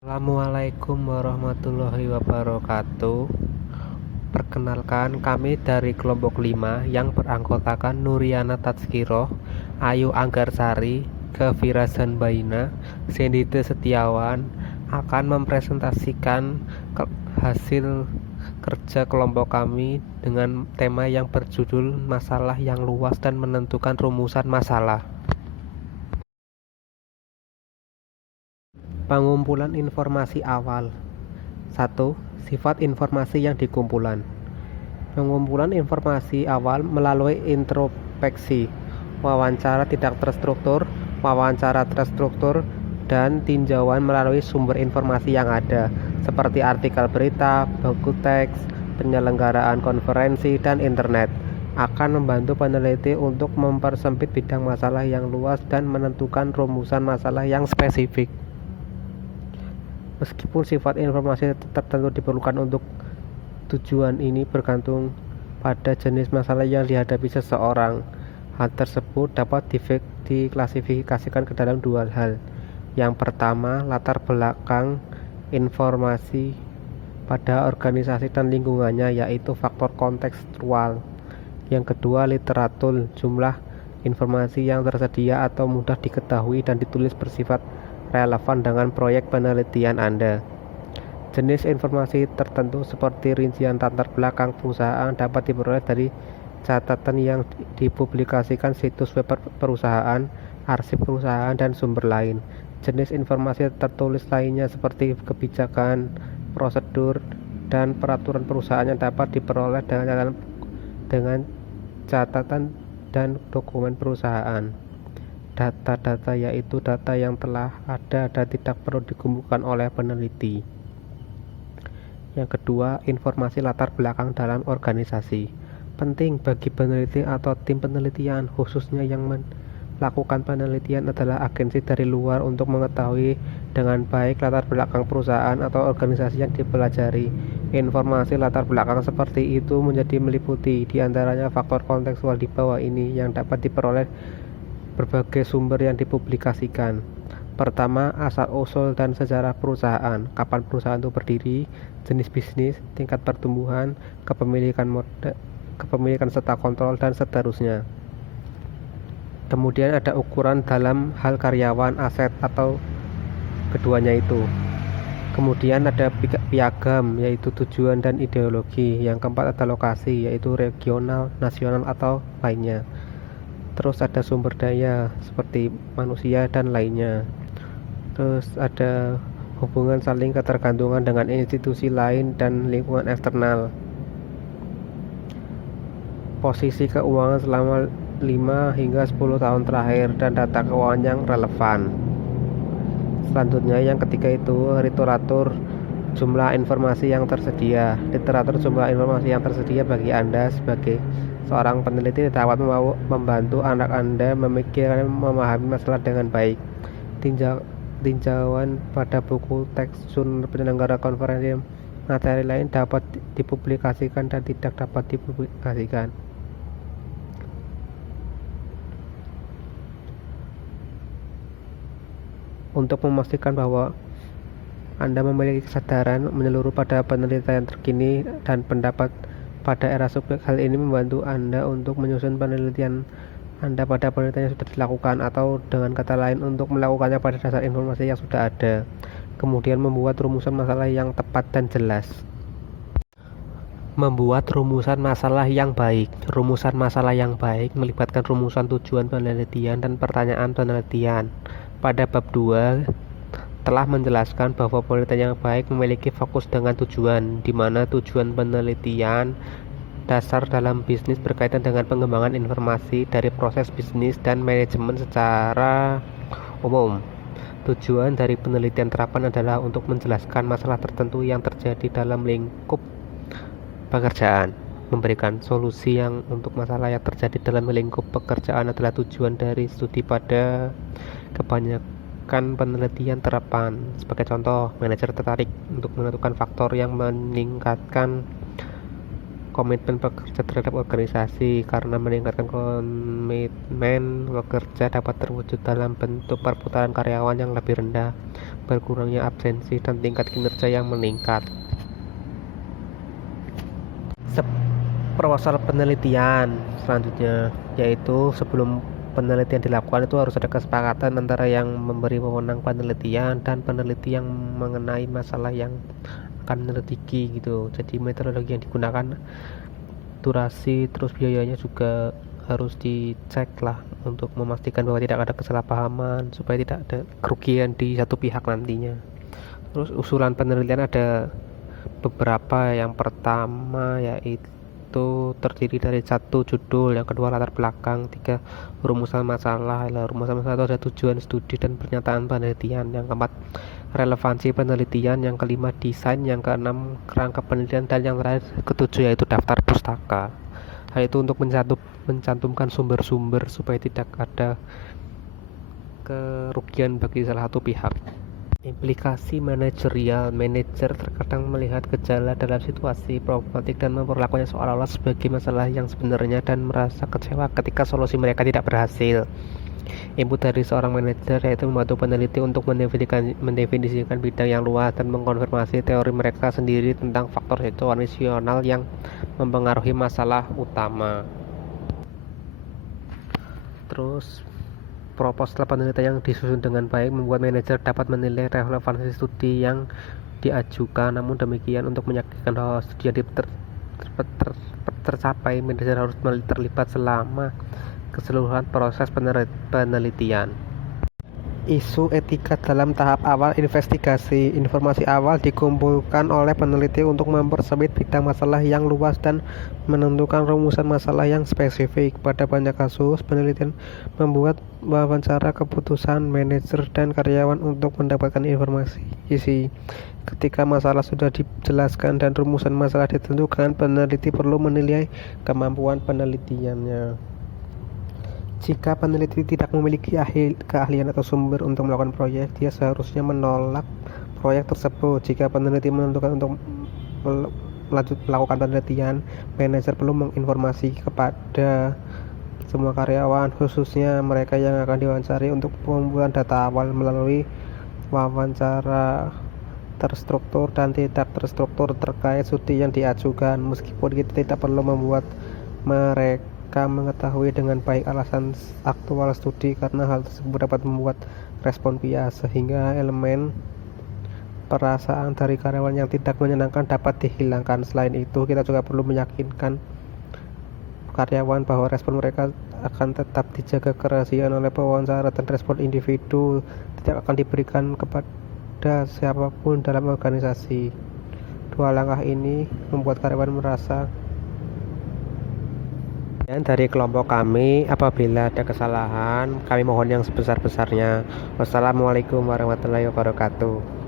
Assalamualaikum warahmatullahi wabarakatuh. Perkenalkan, kami dari kelompok 5 yang beranggotakan Nuriana Tazkiroh, Ayu Anggarsari, Gafira Zanbaina, Sendite Setiawan akan mempresentasikan hasil kerja kelompok kami dengan tema yang berjudul Masalah yang Luas dan Menentukan Rumusan Masalah. Pengumpulan informasi awal. 1. Sifat informasi yang dikumpulan. Pengumpulan informasi awal melalui introspeksi, wawancara tidak terstruktur, wawancara terstruktur, dan tinjauan melalui sumber informasi yang ada, seperti artikel berita, buku teks, penyelenggaraan konferensi, dan internet, akan membantu peneliti untuk mempersempit bidang masalah yang luas dan menentukan rumusan masalah yang spesifik. Meskipun sifat informasi tertentu diperlukan untuk tujuan ini bergantung pada jenis masalah yang dihadapi seseorang. Hal tersebut dapat diklasifikasikan ke dalam dua hal. Yang pertama, latar belakang informasi pada organisasi dan lingkungannya, yaitu faktor kontekstual. Yang kedua, literatur, jumlah informasi yang tersedia atau mudah diketahui dan ditulis bersifat relevan dengan proyek penelitian Anda. Jenis informasi tertentu seperti rincian latar belakang perusahaan dapat diperoleh dari catatan yang dipublikasikan situs web perusahaan, arsip perusahaan, dan sumber lain. Jenis informasi tertulis lainnya seperti kebijakan, prosedur, dan peraturan perusahaan yang dapat diperoleh dengan catatan dan dokumen perusahaan. Data-data yaitu data yang telah ada dan tidak perlu dikumpulkan oleh peneliti. Yang kedua, informasi latar belakang dalam organisasi. Penting bagi peneliti atau tim penelitian, khususnya yang melakukan penelitian adalah agensi dari luar, untuk mengetahui dengan baik latar belakang perusahaan atau organisasi yang dipelajari. Informasi latar belakang seperti itu meliputi diantaranya faktor kontekstual di bawah ini yang dapat diperoleh berbagai sumber yang dipublikasikan. Pertama, asal-usul dan sejarah perusahaan, kapan perusahaan itu berdiri, jenis bisnis, tingkat pertumbuhan, kepemilikan serta kontrol, dan seterusnya. Kemudian ada ukuran dalam hal karyawan, aset, atau keduanya itu. Kemudian ada piagam, yaitu tujuan dan ideologi. Yang keempat ada lokasi, yaitu regional, nasional, atau lainnya. Terus ada sumber daya seperti manusia dan lainnya. Terus ada hubungan saling ketergantungan dengan institusi lain dan lingkungan eksternal. Posisi keuangan selama 5 hingga 10 tahun terakhir dan data keuangan yang relevan. Selanjutnya yang ketiga itu literatur, jumlah informasi yang tersedia. Literatur jumlah informasi yang tersedia bagi Anda sebagai seorang peneliti dapat membantu anak Anda memikirkan memahami masalah dengan baik. Tinjauan pada buku teks, jurnal penyelenggara konferensi, materi lain dapat dipublikasikan dan tidak dapat dipublikasikan. Untuk memastikan bahwa Anda memiliki kesadaran menyeluruh pada penelitian terkini dan pendapat pada era subjek, hal ini membantu Anda untuk menyusun penelitian Anda pada penelitian yang sudah dilakukan, atau dengan kata lain untuk melakukannya pada dasar informasi yang sudah ada. Kemudian membuat rumusan masalah yang tepat dan jelas. Membuat rumusan masalah yang baik. Rumusan masalah yang baik melibatkan rumusan tujuan penelitian dan pertanyaan penelitian. Pada bab 2 telah menjelaskan bahwa penelitian yang baik memiliki fokus dengan tujuan, di mana tujuan penelitian dasar dalam bisnis berkaitan dengan pengembangan informasi dari proses bisnis dan manajemen secara umum. Tujuan dari penelitian terapan adalah untuk menjelaskan masalah tertentu yang terjadi dalam lingkup pekerjaan. Memberikan solusi yang untuk masalah yang terjadi dalam lingkup pekerjaan adalah tujuan dari studi pada kebanyakan penelitian terapan. Sebagai contoh, manajer tertarik untuk menentukan faktor yang meningkatkan komitmen pekerja terhadap organisasi, karena meningkatkan komitmen pekerja dapat terwujud dalam bentuk perputaran karyawan yang lebih rendah, berkurangnya absensi, dan tingkat kinerja yang meningkat. Proposal penelitian selanjutnya, yaitu sebelum penelitian dilakukan itu harus ada kesepakatan antara yang memberi wewenang penelitian dan peneliti yang mengenai masalah yang akan meneliti gitu. Jadi metodologi yang digunakan, durasi, terus biayanya juga harus dicek lah untuk memastikan bahwa tidak ada kesalahpahaman, supaya tidak ada kerugian di satu pihak nantinya. Terus usulan penelitian ada beberapa. Yang pertama yaitu terdiri dari satu, judul, yang kedua latar belakang, tiga, rumusan masalah. Rumusan masalah itu ada tujuan studi dan pernyataan penelitian, yang keempat relevansi penelitian, yang kelima desain, yang keenam kerangka penelitian, dan yang terakhir ketujuh yaitu daftar pustaka. Hal itu untuk mencantumkan sumber-sumber supaya tidak ada kerugian bagi salah satu pihak. Implikasi manajerial. Manajer terkadang melihat gejala dalam situasi problematik dan memperlakukannya seolah-olah sebagai masalah yang sebenarnya, dan merasa kecewa ketika solusi mereka tidak berhasil. Input dari seorang manajer yaitu membantu peneliti untuk mendefinisikan bidang yang luas dan mengkonfirmasi teori mereka sendiri tentang faktor situasional yang mempengaruhi masalah utama. Terus proposal penelitian yang disusun dengan baik membuat manajer dapat menilai relevansi studi yang diajukan. Namun demikian, untuk meyakinkan bahwa studi yang tercapai, manajer harus terlibat selama keseluruhan proses penelitian. Isu etika dalam tahap awal investigasi. Informasi awal dikumpulkan oleh peneliti untuk mempersempit bidang masalah yang luas dan menentukan rumusan masalah yang spesifik. Pada banyak kasus, penelitian membuat wawancara keputusan manajer dan karyawan untuk mendapatkan informasi isi. Ketika masalah sudah dijelaskan dan rumusan masalah ditentukan, peneliti perlu menilai kemampuan penelitiannya. Jika peneliti tidak memiliki keahlian atau sumber untuk melakukan proyek, dia seharusnya menolak proyek tersebut. Jika peneliti menentukan untuk melakukan penelitian, manajer perlu menginformasi kepada semua karyawan, khususnya mereka yang akan diwawancari, untuk pengumpulan data awal melalui wawancara terstruktur dan tidak terstruktur terkait studi yang diajukan. Meskipun kita tidak perlu membuat mereka mengetahui dengan baik alasan aktual studi, karena hal tersebut dapat membuat respon bias, sehingga elemen perasaan dari karyawan yang tidak menyenangkan dapat dihilangkan. Selain itu, kita juga perlu meyakinkan karyawan bahwa respon mereka akan tetap dijaga kerahasiaan oleh pewawancara, dan respon individu tidak akan diberikan kepada siapapun dalam organisasi. Dua langkah ini membuat karyawan merasa. Dan dari kelompok kami, apabila ada kesalahan, kami mohon yang sebesar-besarnya. Wassalamualaikum warahmatullahi wabarakatuh.